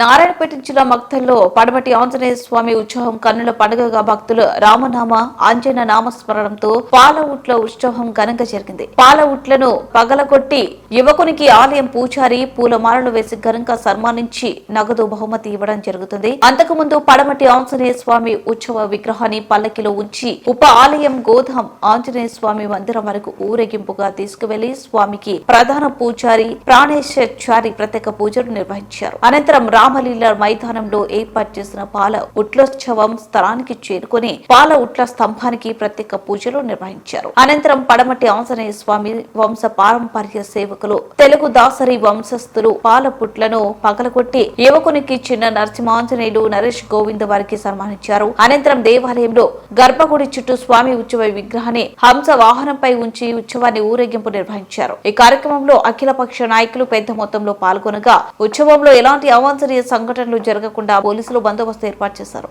నారాయణపేట జిల్లా మక్తల్లో పడమటి ఆంజనేయ స్వామి ఉత్సవం కన్నుల పండుగగా భక్తులు రామనామ ఆంజనేయ నామస్మరణంతో పాల ఉట్ల ఉత్సవం ఘనంగా జరిగింది. పాల ఉట్లను పగలగొట్టి యువకునికి ఆలయం పూజారి పూలమాలలు వేసి ఘనంగా సన్మానించి నగదు బహుమతి ఇవ్వడం జరుగుతుంది. అంతకుముందు పడమటి ఆంజనేయ స్వామి ఉత్సవ విగ్రహాన్ని పల్లకిలో ఉంచి ఉప ఆలయం గోధాం ఆంజనేయ స్వామి మందిరం వరకు ఊరేగింపుగా తీసుకువెళ్లి స్వామికి ప్రధాన పూజారి ప్రాణేశ్వరాచారి ప్రత్యేక పూజలు నిర్వహించారు. అనంతరం రామలీల మైదానంలో ఏర్పాటు చేసిన పాల ఉట్లోత్సవం స్థలానికి చేరుకుని పాల ఉట్ల స్తంభానికి ప్రత్యేక పూజలు నిర్వహించారు. అనంతరం పడమటి ఆంజనేయ స్వామి వంశ పారంపర్య సేవకులు తెలుగు దాసరి వంశస్థులు పాల పుట్లను పగలగొట్టి యువకునికి చిన్న నరసింహాంజనేయులు నరేష్ గోవింద్ వారికి సన్మానించారు. అనంతరం దేవాలయంలో గర్భగుడి చుట్టూ స్వామి ఉత్సవ విగ్రహాన్ని హంస వాహనంపై ఉంచి ఉత్సవాన్ని ఊరేగింపు నిర్వహించారు. ఈ కార్యక్రమంలో అఖిలపక్ష నాయకులు పెద్ద మొత్తంలో పాల్గొనగా ఉత్సవంలో ఎలాంటి అవాంఛనీయ సంఘటనలు జరగకుండా పోలీసులు బందోబస్తు ఏర్పాటు చేశారు.